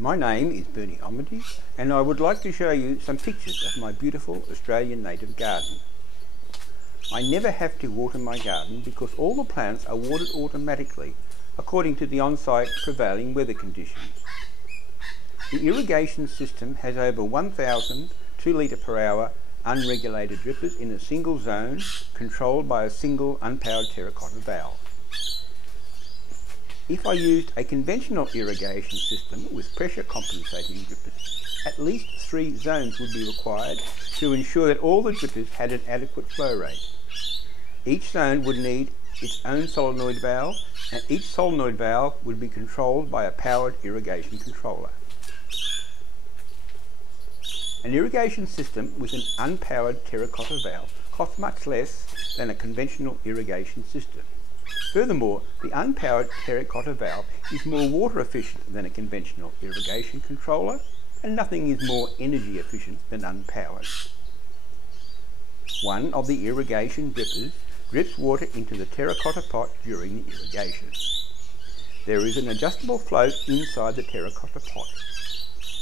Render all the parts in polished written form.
My name is Omodei and I would like to show you some pictures of my beautiful Australian native garden. I never have to water my garden because all the plants are watered automatically according to the on-site prevailing weather conditions. The irrigation system has over 1,000 2 litre per hour unregulated drippers in a single zone controlled by a single unpowered terracotta valve. If I used a conventional irrigation system with pressure compensating drippers, at least 3 zones would be required to ensure that all the drippers had an adequate flow rate. Each zone would need its own solenoid valve, and each solenoid valve would be controlled by a powered irrigation controller. An irrigation system with an unpowered terracotta valve costs much less than a conventional irrigation system. Furthermore, the unpowered terracotta valve is more water efficient than a conventional irrigation controller, and nothing is more energy efficient than unpowered. One of the irrigation drippers drips water into the terracotta pot during the irrigation. There is an adjustable float inside the terracotta pot.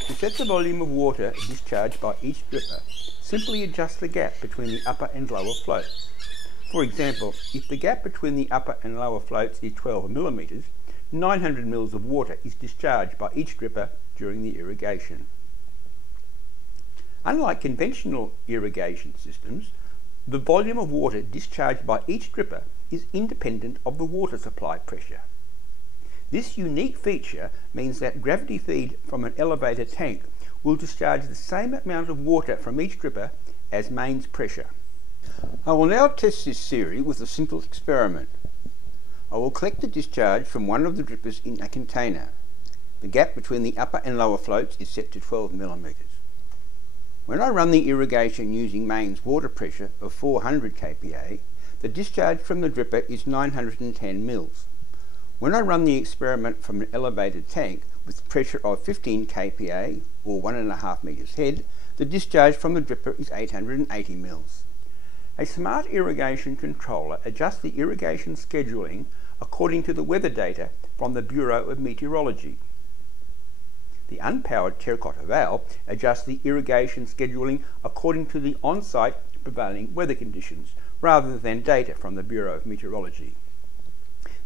To set the volume of water discharged by each dripper, simply adjust the gap between the upper and lower floats. For example, if the gap between the upper and lower floats is 12 millimeters, 900 mils of water is discharged by each dripper during the irrigation. Unlike conventional irrigation systems, the volume of water discharged by each dripper is independent of the water supply pressure. This unique feature means that gravity feed from an elevator tank will discharge the same amount of water from each dripper as mains pressure. I will now test this theory with a simple experiment. I will collect the discharge from one of the drippers in a container. The gap between the upper and lower floats is set to 12 millimeters. When I run the irrigation using mains water pressure of 400 kPa, the discharge from the dripper is 910 mils. When I run the experiment from an elevated tank with pressure of 15 kPa or 1.5 meters head, the discharge from the dripper is 880 mils. A smart irrigation controller adjusts the irrigation scheduling according to the weather data from the Bureau of Meteorology. The unpowered terracotta valve adjusts the irrigation scheduling according to the on-site prevailing weather conditions rather than data from the Bureau of Meteorology.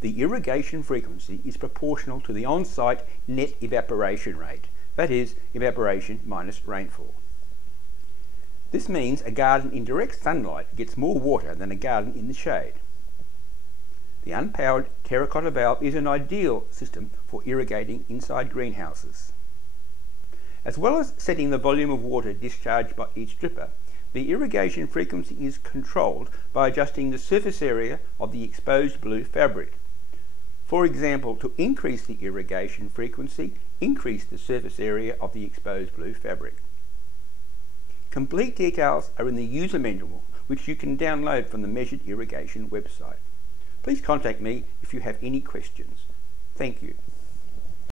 The irrigation frequency is proportional to the on-site net evaporation rate, that is, evaporation minus rainfall. This means a garden in direct sunlight gets more water than a garden in the shade. The unpowered terracotta valve is an ideal system for irrigating inside greenhouses. As well as setting the volume of water discharged by each dripper, the irrigation frequency is controlled by adjusting the surface area of the exposed blue fabric. For example, to increase the irrigation frequency, increase the surface area of the exposed blue fabric. Complete details are in the user manual, which you can download from the Measured Irrigation website. Please contact me if you have any questions. Thank you.